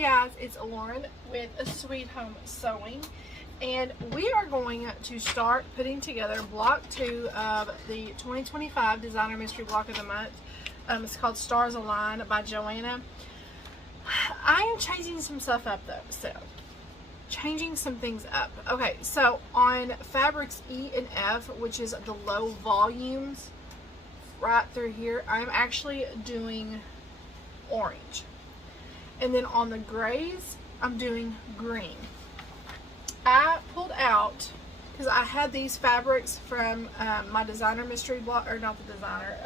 Hey guys, it's Lauren with A Sweet Home Sewing, and we are going to start putting together block 2 of the 2025 Designer Mystery Block of the Month. It's called Stars Align by Joanna. I am changing some stuff up though, so changing some things up. Okay, so on fabrics E and F, which is the low volumes, right through here, I'm actually doing orange. And then on the grays, I'm doing green. I pulled out, because I had these fabrics from my Designer Mystery Block, or not the Designer,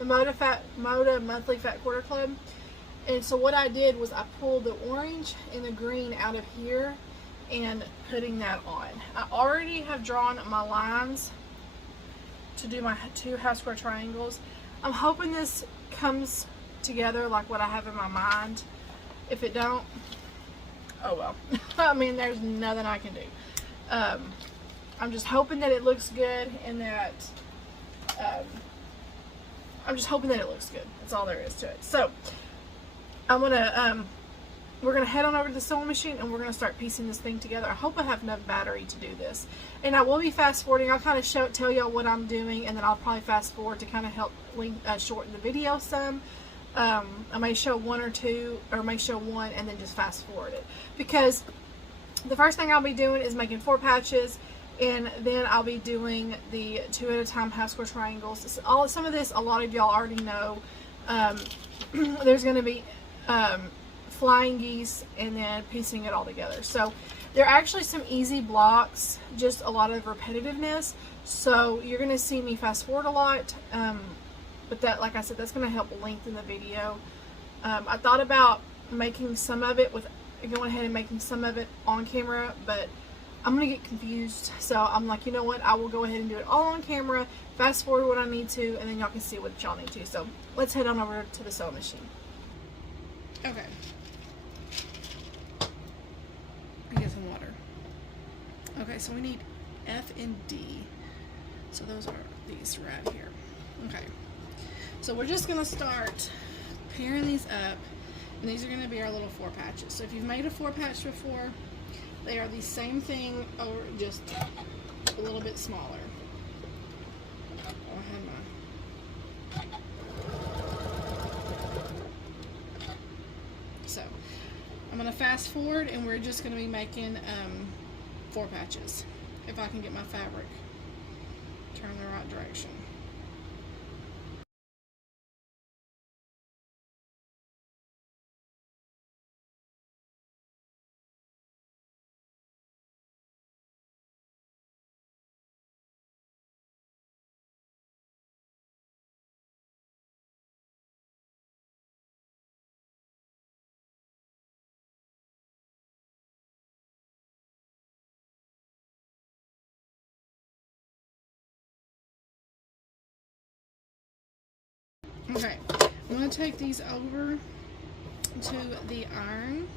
the Moda Monthly Fat Quarter Club. And so what I did was I pulled the orange and the green out of here and putting that on. I already have drawn my lines to do my 2 half square triangles. I'm hoping this comes together like what I have in my mind. If it don't, oh well. I mean, there's nothing I can do. I'm just hoping that it looks good, and that I'm just hoping that it looks good. That's all there is to it. So I'm gonna we're gonna head on over to the sewing machine and we're gonna start piecing this thing together. I hope I have enough battery to do this, and I will be fast forwarding. I'll kind of tell y'all what I'm doing, and then I'll probably fast forward to kind of help shorten the video some. I may show 1 or 2, or may show 1 and then just fast forward it, because the first thing I'll be doing is making 4 patches, and then I'll be doing the 2 at a time half square triangles. Some of this a lot of y'all already know. There's going to be flying geese, and then piecing it all together. So there are actually some easy blocks, just a lot of repetitiveness, so you're going to see me fast forward a lot. But that, like I said, that's going to help lengthen the video. I thought about making some of it going ahead and making some of it on camera, but I'm going to get confused. So I'm like, you know what? I will go ahead and do it all on camera, fast forward what I need to, and then y'all can see what y'all need to. So let's head on over to the sewing machine. Okay. I get some water. Okay, so we need F and D. So those are these right here. Okay. So we're just going to start pairing these up, and these are going to be our little 4 patches. So if you've made a 4 patch before, they are the same thing, or just a little bit smaller. So I'm going to fast forward, and we're just going to be making 4 patches, if I can get my fabric turned in the right direction. Okay, I'm going to take these over to the iron,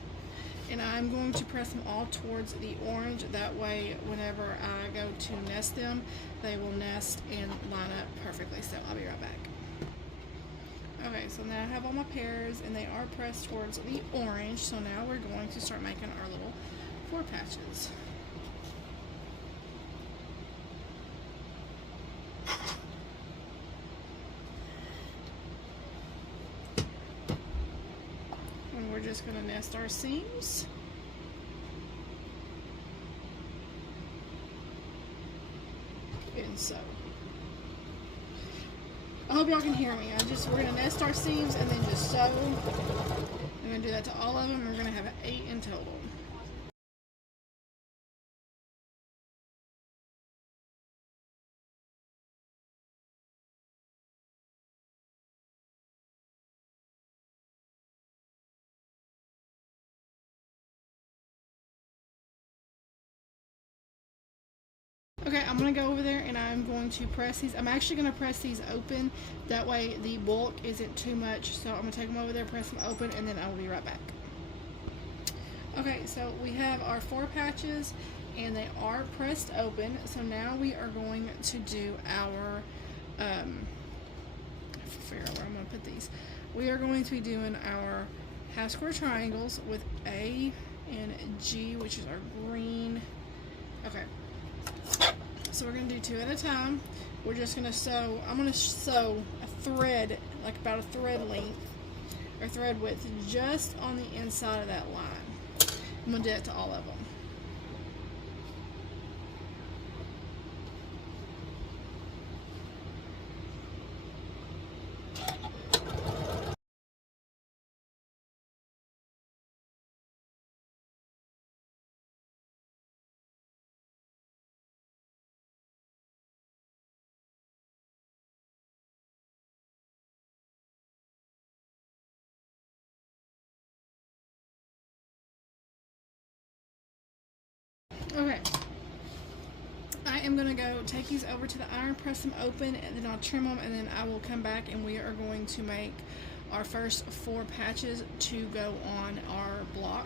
and I'm going to press them all towards the orange. That way, whenever I go to nest them, they will nest and line up perfectly. So I'll be right back. Okay, so now I have all my pairs, and they are pressed towards the orange. So now we're going to start making our little 4 patches. We're just going to nest our seams. And so I hope y'all can hear me. We're going to nest our seams and then just sew. I'm going to do that to all of them. We're going to have 8 in total. Okay, I'm going to go over there and I'm going to press these. I'm actually going to press these open. That way the bulk isn't too much. So I'm going to take them over there, press them open, and then I will be right back. Okay, so we have our 4 patches and they are pressed open. So now we are going to do our, figure out where I'm going to put these. We are going to be doing our half square triangles with A and G, which is our green. Okay, so we're going to do 2 at a time. We're just going to sew, I'm going to sew a thread, like about a thread length or thread width, just on the inside of that line. I'm going to do that to all of them. Okay, I am going to go take these over to the iron, press them open, and then I'll trim them, and then I will come back and we are going to make our first 4 patches to go on our block.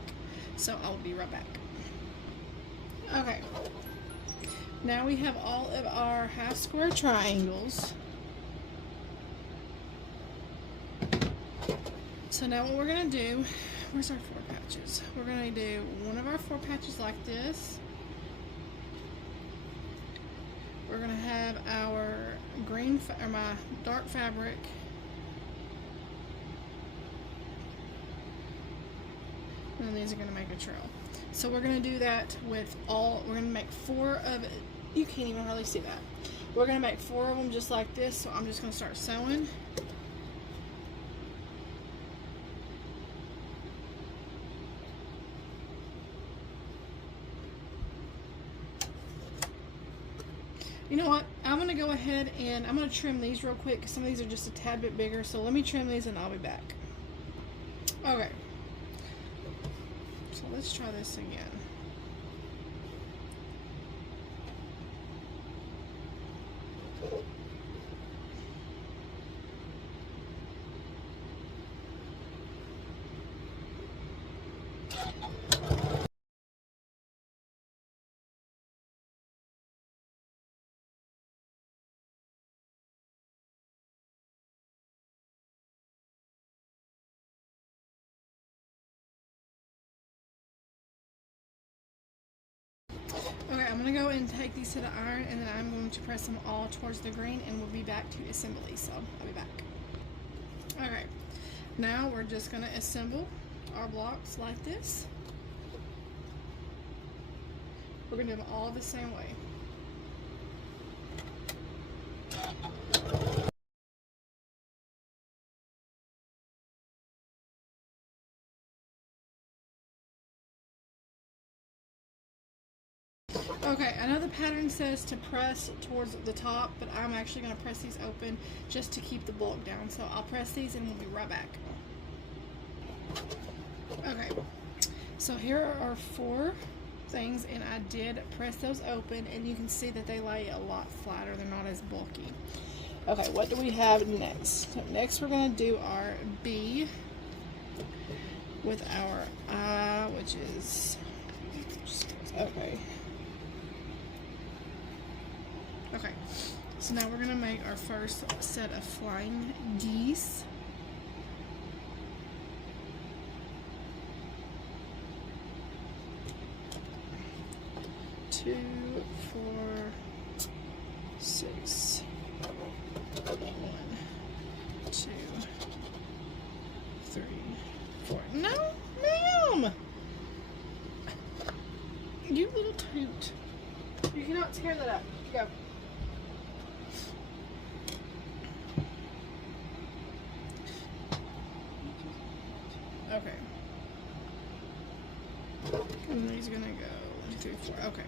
So I'll be right back. Okay, now we have all of our half square triangles. So now what we're going to do, where's our 4 patches? We're going to do one of our 4 patches like this. We're going to have our green, or my dark fabric, and then these are going to make a trail. So we're going to do that with all, we're going to make 4 of it. You can't even hardly see that. We're going to make 4 of them just like this, so I'm just going to start sewing. You know what? I'm going to go ahead and I'm going to trim these real quick because some of these are just a tad bit bigger. So let me trim these and I'll be back. Okay. So let's try this again. Okay, I'm going to go and take these to the iron, and then I'm going to press them all towards the green, and we'll be back to assembly, so I'll be back. Okay, now we're just going to assemble our blocks like this. We're going to do them all the same way. Okay, I know the pattern says to press towards the top, but I'm actually going to press these open just to keep the bulk down. So I'll press these and we'll be right back. Okay, so here are our 4 things, and I did press those open, and you can see that they lay a lot flatter. They're not as bulky. Okay, what do we have next? So next we're going to do our B with our I, which is, okay. Okay, so now we're going to make our first set of flying geese. Two, 4, 6, 1, 2, 3, 4. No, ma'am! You little toot. You cannot tear that up. Go. Okay. And he's gonna go 1, 2, 3, 4. Okay.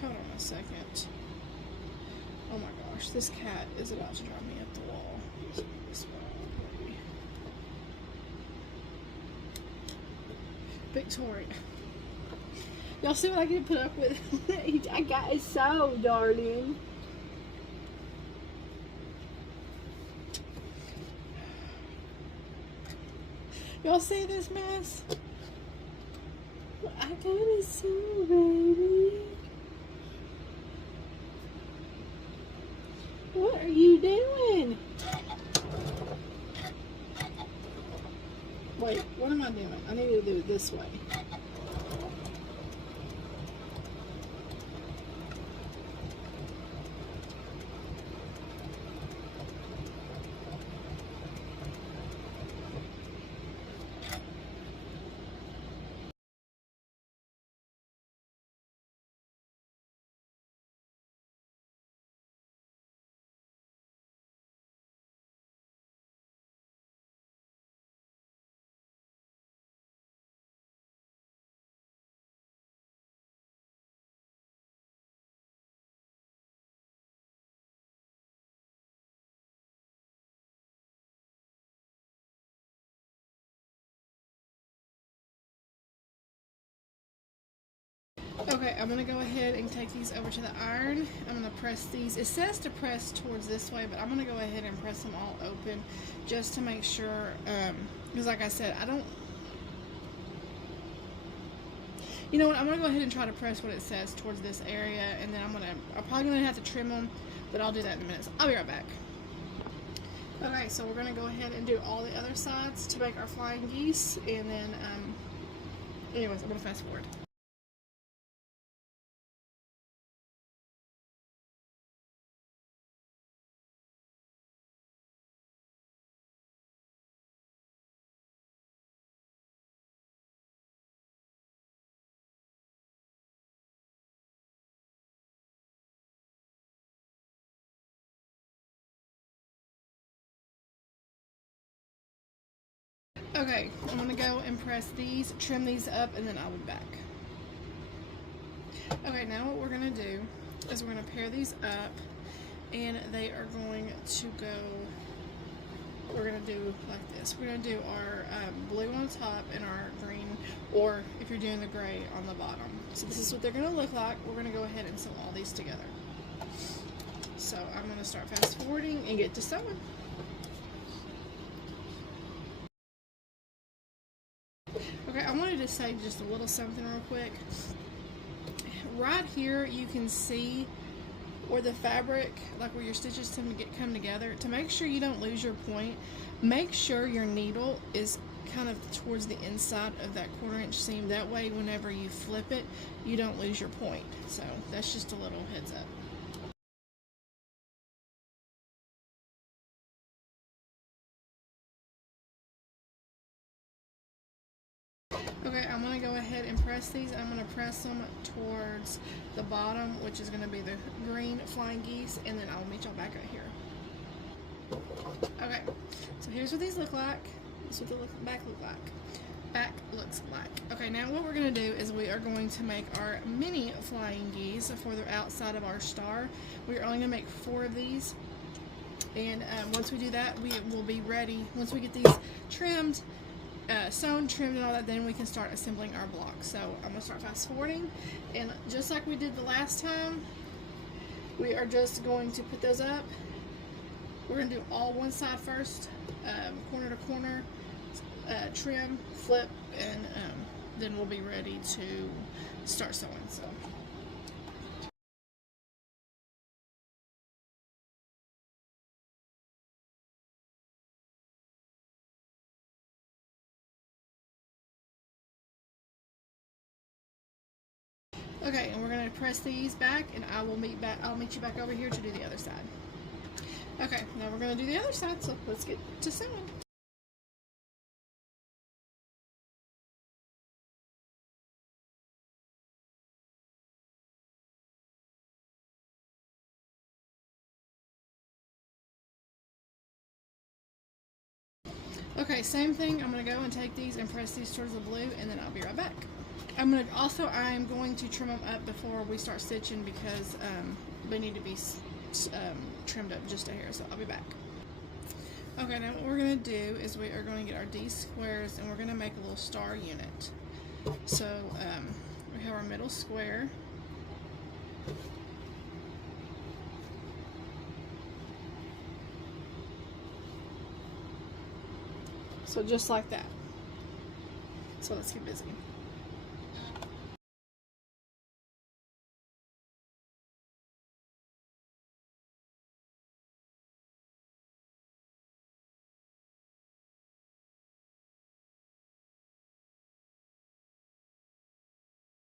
Hold on a second. Oh my gosh, this cat is about to drive me up the wall. Victoria. Y'all see what I can put up with? I got it so, darling. Y'all see this mess? I got it so, baby. What are you doing? Wait, what am I doing? I need to do it this way. Okay, I'm gonna go ahead and take these over to the iron. I'm gonna press these. It says to press towards this way, but I'm gonna go ahead and press them all open just to make sure, because like I said, I don't, you know what, I'm gonna go ahead and try to press what it says towards this area, and then I'm probably gonna have to trim them, but I'll do that in a minute. So I'll be right back. Okay, so we're gonna go ahead and do all the other sides to make our flying geese, and then, anyways, I'm gonna fast forward. Okay, I'm gonna go and press these, trim these up, and then I'll be back. Okay, now what we're gonna do is we're gonna pair these up, and they are going to go, we're gonna do like this. We're gonna do our blue on top and our green, or if you're doing the gray, on the bottom. So this is what they're gonna look like. We're gonna go ahead and sew all these together. So I'm gonna start fast forwarding and get to sewing. Okay, I wanted to say just a little something real quick. Right here you can see where the fabric, like where your stitches come together. To make sure you don't lose your point, make sure your needle is kind of towards the inside of that 1/4 inch seam. That way whenever you flip it, you don't lose your point. So that's just a little heads up. Okay, I'm going to go ahead and press these. I'm going to press them towards the bottom, which is going to be the green flying geese, and then I'll meet y'all back out here. Okay, so here's what these look like. This is what the back look like. Back looks like. Okay, now what we're going to do is we are going to make our mini flying geese for the outside of our star. We're only going to make 4 of these, and once we do that, we will be ready. Once we get these trimmed, sewn, trimmed, and all that, then we can start assembling our blocks. So I'm going to start fast forwarding, and just like we did the last time, we are just going to put those up. We're going to do all one side first, corner to corner, trim, flip, and then we'll be ready to start sewing. So. Okay, and we're going to press these back, and I'll meet you back over here to do the other side. Okay, now we're going to do the other side, so let's get to sewing. Okay, same thing. I'm going to go and take these and press these towards the blue, and then I'll be right back. I am going to trim them up before we start stitching because they need to be trimmed up just a hair, so I'll be back. Okay, now what we're going to do is we are going to get our D squares, and we're going to make a little star unit. So we have our middle square. So just like that. So let's get busy.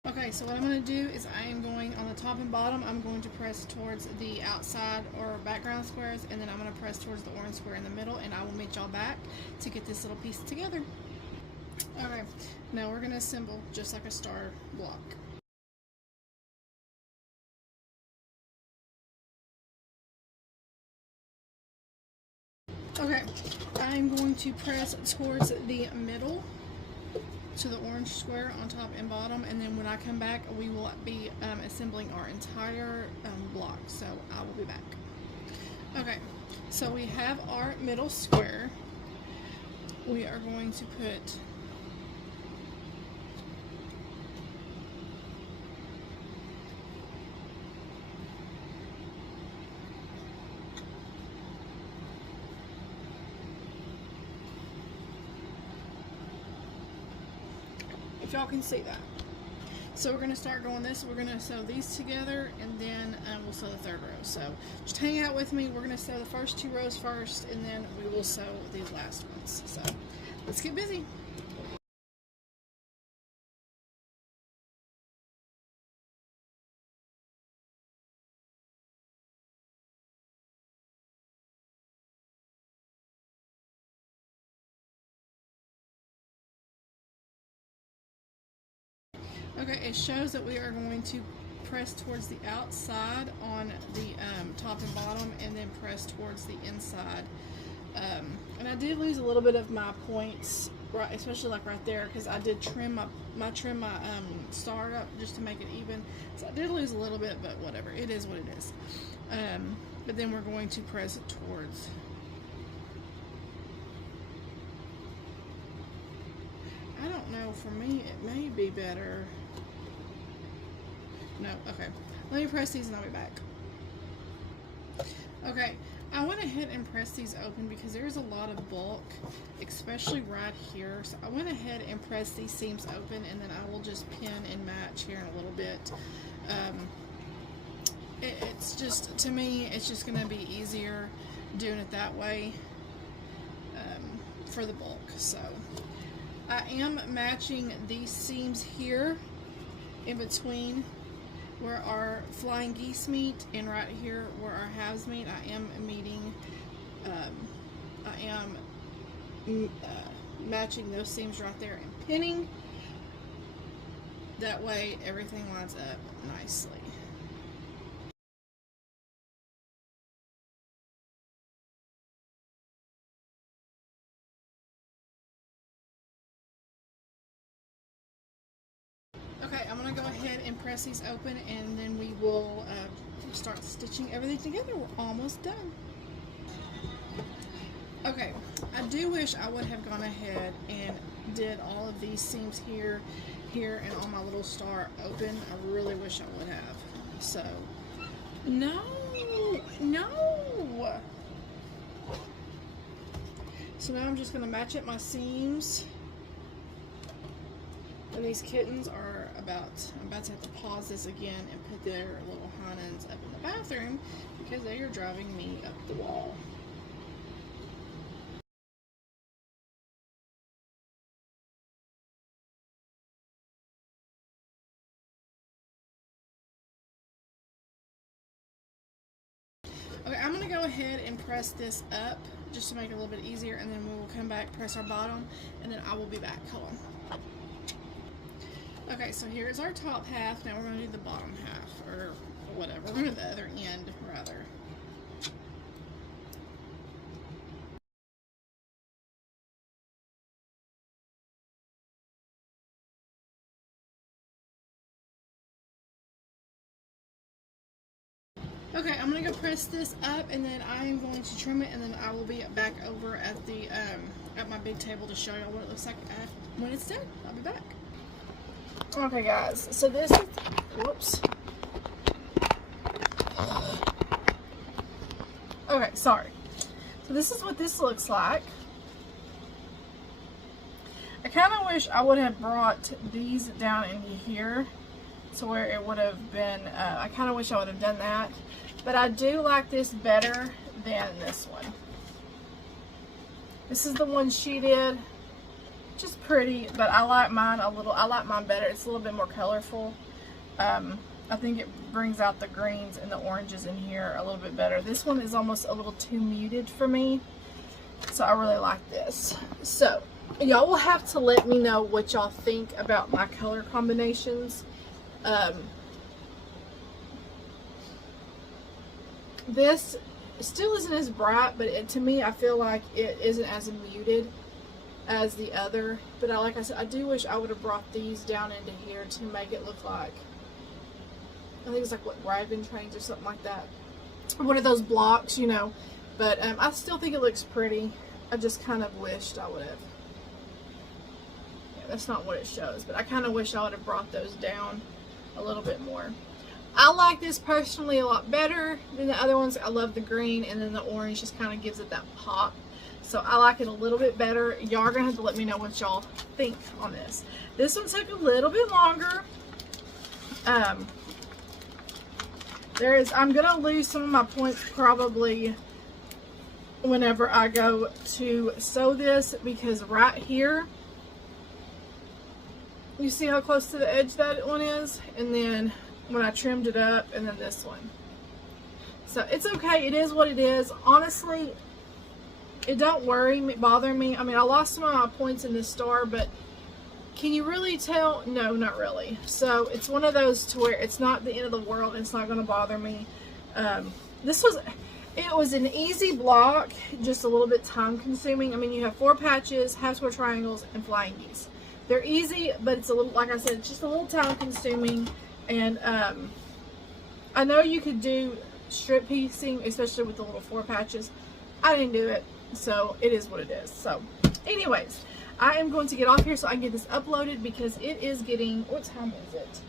Okay, so what I'm going to do is I am going on the top and bottom, I'm going to press towards the outside or background squares, and then I'm going to press towards the orange square in the middle, and I will meet y'all back to get this little piece together. Okay, now we're going to assemble just like a star block. Okay, I'm going to press towards the middle to the orange square on top and bottom, and then when I come back we will be assembling our entire block, so I will be back. Okay, so we have our middle square. We are going to put if y'all can see that. So we're going to start going this, we're going to sew these together, and then we'll sew the third row. So just hang out with me, we're going to sew the first 2 rows first, and then we will sew these last ones. So let's get busy. Okay, it shows that we are going to press towards the outside on the top and bottom, and then press towards the inside. And I did lose a little bit of my points, right, especially like right there, because I did trim my star up just to make it even. So I did lose a little bit, but whatever, it is what it is. But then we're going to press it towards. I don't know, for me it may be better. No, okay. Let me press these and I'll be back. Okay, I went ahead and pressed these open because there's a lot of bulk, especially right here. So I went ahead and pressed these seams open, and then I will just pin and match here in a little bit. It's just, to me, it's just going to be easier doing it that way for the bulk. So I am matching these seams here in between where our flying geese meet, and right here where our halves meet. I am meeting, matching those seams right there and pinning. That way everything lines up nicely. Okay, I'm going to go ahead and press these open, and then we will start stitching everything together. We're almost done. Okay, I do wish I would have gone ahead and did all of these seams here, and all my little star open. I really wish I would have. So, no. So now I'm just going to match up my seams. And these kittens are I'm about to have to pause this again and put their little hinds up in the bathroom because they are driving me up the wall. Okay, I'm going to go ahead and press this up just to make it a little bit easier, and then we will come back, press our bottom, and then I will be back. Hold on. Okay, so here's our top half. Now we're going to do the bottom half, or whatever. We're going to do the other end, rather. Okay, I'm going to go press this up, and then I am going to trim it, and then I will be back over at the at my big table to show you what it looks like when it's done. I'll be back. Okay guys, so this is, whoops. Okay, sorry. So this is what this looks like. I kind of wish I would have brought these down in here to where it would have been, I kind of wish I would have done that. But I do like this better than this one. This is the one she did. just pretty, but I like mine better. It's a little bit more colorful. I think it brings out the greens and the oranges in here a little bit better. This one is almost a little too muted for me, so I really like this. So y'all will have to let me know what y'all think about my color combinations. This still isn't as bright, but to me, I feel like it isn't as muted as the other. But like I said, I do wish I would have brought these down into here to make it look like, I think it's like what, Raven Trains or something like that. One of those blocks, you know. But I still think it looks pretty. I just kind of wished I would have. Yeah, that's not what it shows, but I kind of wish I would have brought those down a little bit more. I like this personally a lot better than the other ones. I love the green, and then the orange just kind of gives it that pop. So I like it a little bit better. Y'all are going to have to let me know what y'all think on this. This one took a little bit longer. I'm going to lose some of my points probably whenever I go to sew this, because right here, you see how close to the edge that one is? And then when I trimmed it up, and then this one. So it's okay. It is what it is. Honestly, it don't bother me. I mean, I lost some of my points in this star, but can you really tell? No, not really. So it's one of those to where it's not the end of the world. It's not going to bother me. It was an easy block, just a little bit time consuming. I mean, you have 4 patches, half square triangles, and flying geese. They're easy, but it's a little, like I said, it's just a little time consuming. And I know you could do strip piecing, especially with the little 4 patches. I didn't do it, so it is what it is. So anyways, I am going to get off here so I can get this uploaded, because it is getting, what time is it?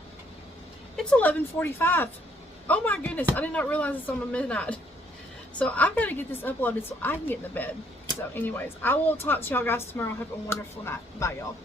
It's 11:45. Oh my goodness, I did not realize it's almost midnight. So I've got to get this uploaded so I can get into bed. So anyways, I will talk to y'all guys tomorrow. Have a wonderful night. Bye, y'all.